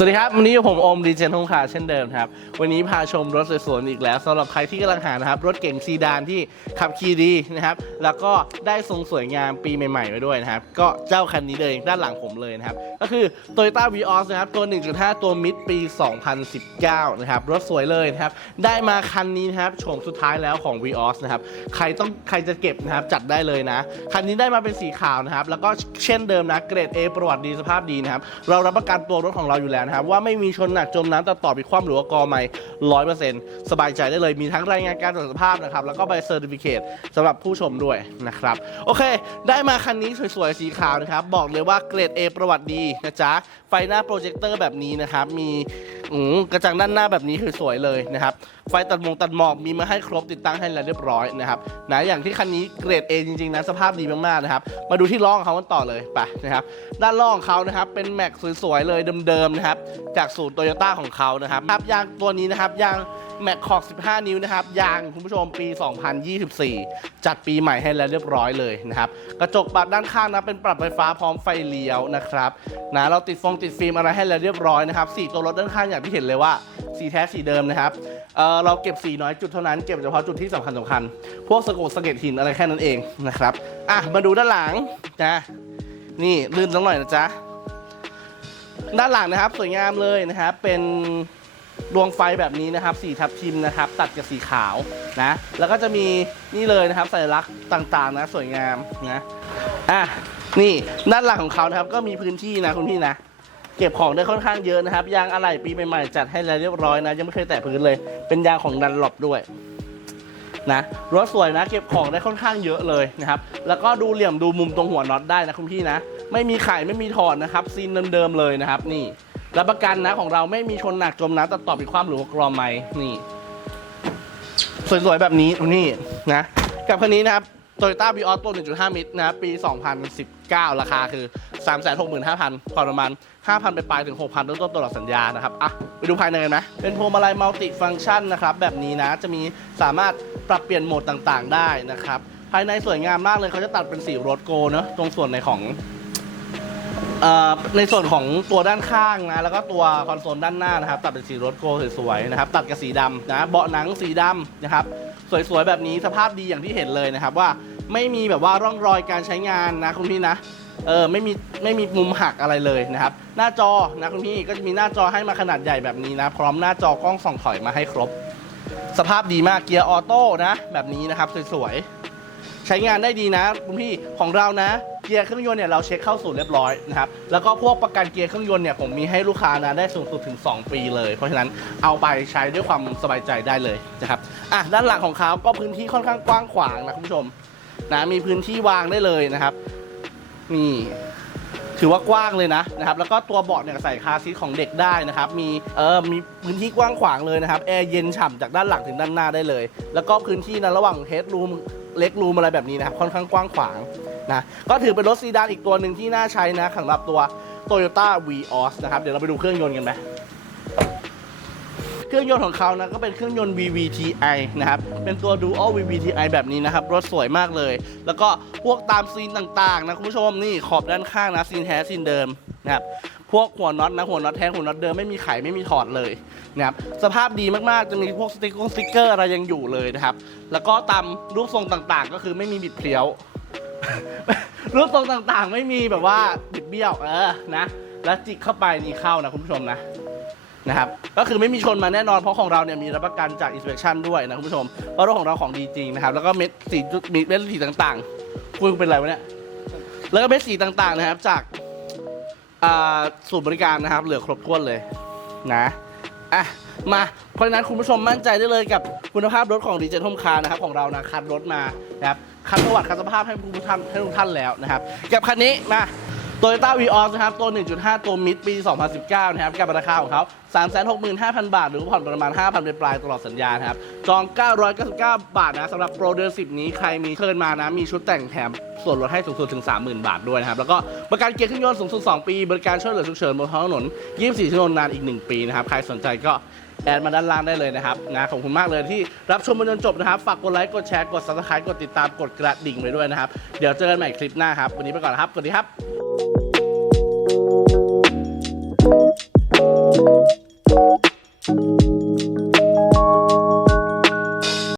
สวัสดีครับ วันนี้ผมโอมดีเจนทงขาเช่นเดิมครับ วันนี้พาชมรถสวยๆอีกแล้วสำหรับใครที่กำลังหานะครับ รถเก๋งซีดานที่ขับขี่ดีนะครับ แล้วก็ได้ทรงสวยงามปีใหม่ๆไว้ด้วยนะครับ ก็เจ้าคันนี้เลยด้านหลังผมเลยนะครับ ก็คือ Toyota Vios นะครับ ตัว 1.5 ตัวมิดปี 2019 นะครับ รถสวยเลยนะครับ ได้มาคันนี้นะครับโฉมสุดท้ายแล้วของ Vios นะครับใครต้องใครจะเก็บนะครับจัดได้เลยนะคันนี้ได้มาเป็นสีขาวนะครับแล้วก็เช่นเดิมนะเกรด A ประวัติดีสภาพดีนะครับเรารับประกันตัวรถของเราอยู่แล้วครับว่าไม่มีชนหนักจมน้ำตัดต่อปีความหรือว่ากอไม่ร้อยเปอร์เซ็นต์สบายใจได้เลยมีทั้งรายงานการตรวจสภาพนะครับแล้วก็ใบเซอร์ติฟิเคตสำหรับผู้ชมด้วยนะครับโอเค ได้มาคันนี้สวยๆสีขาวนะครับบอกเลยว่าเกรด A ประวัติดีนะจ๊ะไฟหน้าโปรเจคเตอร์แบบนี้นะครับมีอืมกระจังด้านหน้าแบบนี้คือสวยเลยนะครับไฟตัดมงตัดหมอกมีมาให้ครบติดตั้งให้แล้วเรียบร้อยนะครับนะอย่างที่คันนี้เกรด A จริงๆนะสภาพดีมากๆนะครับมาดูที่ล้อของเขากันต่อเลยไปนะครับด้านล่างของเขานะครับเป็นแม็กสวยๆเลยเดิมๆนะครับจากศูนย์โตโยต้าของเขานะครับครับยางตัวนี้นะครับยางแม็กขอบ15 นิ้วนะครับ ยางคุณผู้ชมปี 2024 จัดปีใหม่ให้แล้วเรียบร้อยเลยนะครับ กระจกปรับด้านข้างนะ เป็นปรับไฟฟ้าพร้อมไฟเลี้ยวนะครับนะเราติดฟงติดฟิล์มอะไรให้แล้วเรียบร้อยนะครับสีตัวรถด้านข้างอย่างที่เห็นเลยว่า สีแท้สีเดิมนะครับเเราเก็บสีน้อยจุดเท่านั้นเก็บเฉพาะจุดที่สำคัญสำคัญ พวกสะกดสะเก็ดหินอะไรแค่นั้นเองนะครับอะมาดูด้านหลังนะนี่ลื่นสักหน่อยนะจ๊ะ ด้านหลังนะครับสวยงามเลยนะครับเป็นดวงไฟแบบนี้นะครับสีทับทิมนะครับ ตัดกับสีขาวนะแล้วก็จะมีนี่เลยนะครับสัญลักษณ์ต่างๆนะสวยงามนะอะนี่ด้านหลังของเขานะครับก็มีพื้นที่นะคุณพี่นะเก็บของได้ค่อนข้างเยอะนะครับยางอะไหล่ปีใหม่ๆจัดให้แล้วเรียบร้อยนะยังไม่เคยแตะพื้นเลย เป็นยางของดันหลบด้วย นะรถสวยนะเก็บของได้ค่อนข้างเยอะเลยนะครับแล้วก็ดูเหลี่ยมดูมุมตรงหัวน็อตได้นะคุณพี่นะ ไม่มีไข่ไม่มีถอดนะครับซีนเดิมๆเลยนะครับ นี่รับประกันนะของเราไม่มีชนหนักจมน้ำตัดต่อปีความหรือว่ากรอมไม้นี่ สวยๆแบบนี้นี่นะกับคันนี้นะครับ Toyota v ีออ t ตัว1.5 มิตรนะปี 2019 ราคาคือ 365,000ผ่อนประมาณ 5,000 ไปปลายถึง 6,000ต้นต้นๆตลอดสัญญานะครับ อะ ไปดูภายในกันไหมเป็นพวงมาลัยมัลติฟัง c t ชันนะครับ แบบนี้นะ จะมีสามารถปรับเปลี่ยนโหมดต่างๆ ได้นะครับ ภายในสวยงามมากเลยเขาจะตัดเป็นสีโรสโกเนอะตรงส่วนในของในส่วนของตัวด้านข้างนะแล้วก็ตัวคอนโซลด้านหน้านะครับ ตัดเป็นสีรถโกสวยๆนะครับ ตัดกับสีดำนะเบาะหนังสีดำนะครับ สวยๆแบบนี้สภาพดีอย่างที่เห็นเลยนะครับ ว่าไม่มีแบบว่าร่องรอยการใช้งานนะคุณพี่นะ เออไม่มีไม่มีมุมหักอะไรเลยนะครับ หน้าจอนะคุณพี่ก็จะมีหน้าจอให้มาขนาดใหญ่แบบนี้นะ พร้อมหน้าจอกล้องส่องถอยมาให้ครบ สภาพดีมากเกียร์ออโต้นะ แบบนี้นะครับสวยๆ ใช้งานได้ดีนะคุณพี่ของเรานะเกียร์เครื่องยนต์เนี่ยเราเช็คเข้าสู่เรียบร้อยนะครับแล้วก็พวกประกันเกียร์เครื่องยนต์เนี่ยผมมีให้ลูกค้านะได้สูงสุดถึง 2 ปีเลย เพราะฉะนั้นเอาไปใช้ด้วยความสบายใจได้เลยนะครับอะด้านหลังของเขาก็พื้นที่ค่อนข้างกว้างขวางนะคุณผู้ชมนะมีพื้นที่วางได้เลยนะครับ นี่ ถือว่ากว้างเลยนะนะครับ แล้วก็ตัวเบาะเนี่ยใส่คาร์ซีทของเด็กได้นะครับ มีเออมีพื้นที่กว้างขวางเลยนะครับแอร์เย็นฉ่ำจากด้านหลังถึงด้านหน้าได้เลย แล้วก็พื้นที่นะระหว่างเฮดรูมเล็กรูมอะไรแบบนี้นะครับ ค่อนข้างกว้างขวางนะก็ถือเป็นรถซีดานอีกตัวหนึ่งที่น่าใช้นะสำหรับตัว Toyota Vios นะครับ เดี๋ยวเราไปดูเครื่องยนต์กันไหม เครื่องยนต์ของเขานะก็เป็นเครื่องยนต์ VVTi นะครับเป็นตัว Dual VVTi แบบนี้นะครับรถสวยมากเลย แล้วก็พวกตามซีนต่างๆนะคุณผู้ชมนี่ขอบด้านข้างนะซีนแท้ซีนเดิมนะครับพวกหัวน็อตนะหัวน็อตแท้หัวน็อตเดิมไม่มีไขไม่มีถอดเลยนะครับสภาพดีมากๆจะมีพวกสติ๊กเกอร์สติ๊กเกอร์อะไรยังอยู่เลยนะครับแล้วก็ตามรูปทรงต่างๆ ก็คือไม่มีบิดเพี้ยว รูปทรงต่างๆ ไม่มีแบบว่าบิดเบี้ยวเออนะแล้วจิกเข้าไปนี่เข้านะคุณผู้ชมนะ นะครับก็คือไม่มีชนมาแน่นอนเพราะของเราเนี่ยมีรับประกันจาก inspection ด้วยนะคุณผู้ชมเพราะรถของเราของดีจริงนะครับแล้วก็เม็ดสีมีเม็ดสีต่างๆคุณเป็นไรวะเนี่ยแล้วก็เม็ดสีต่างๆนะครับจากอ่าศูนย์บริการนะครับ เหลือครบถ้วนเลยนะอะมาเพราะฉะนั้นคุณผู้ชมมั่นใจได้เลยกับคุณภาพรถของดีเจทมคานะครับของเรานะคัดรถมานะครับคัดประวัติคัดสภาพให้ทุกท่านให้ทุกท่านแล้วนะครับกับคันนี้มา โตโยต้าวีออสนะครับตัว 1.5 ตัวมิดปี 2019 นะครับ กับราคาของเขา 365,000 บาท หรือผ่อนประมาณ 5,000เป็นปลายตลอดสัญญาครับ จอง 999 บาทนะสำหรับโปรเดือน 10 นี้ใครมีเชิญมานะ มีชุดแต่งแถมส่วนลดให้สูงสุดถึง 30,000 บาทด้วยนะครับ แล้วก็ประกันเกียร์เครื่องยนต์สูงสุด 2 ปี บริการช่วยเหลือฉุกเฉินบนท้องถนน 24 ชั่วโมงนานอีก 1 ปีนะครับ ใครสนใจก็แอดมาด้านล่างได้เลยนะครับนะขอบคุณมากเลยที่รับชมมาจนจบนะครับ ฝากกดไลค์กดแชร์กด subscribe กดติดตามกดกระดิ่งไว้ด้วยนะครับ เดี๋ยวเจอกันใหม่คลิปหน้าครับ วันนี้ไปก่อนครับ สวัสดีครับ you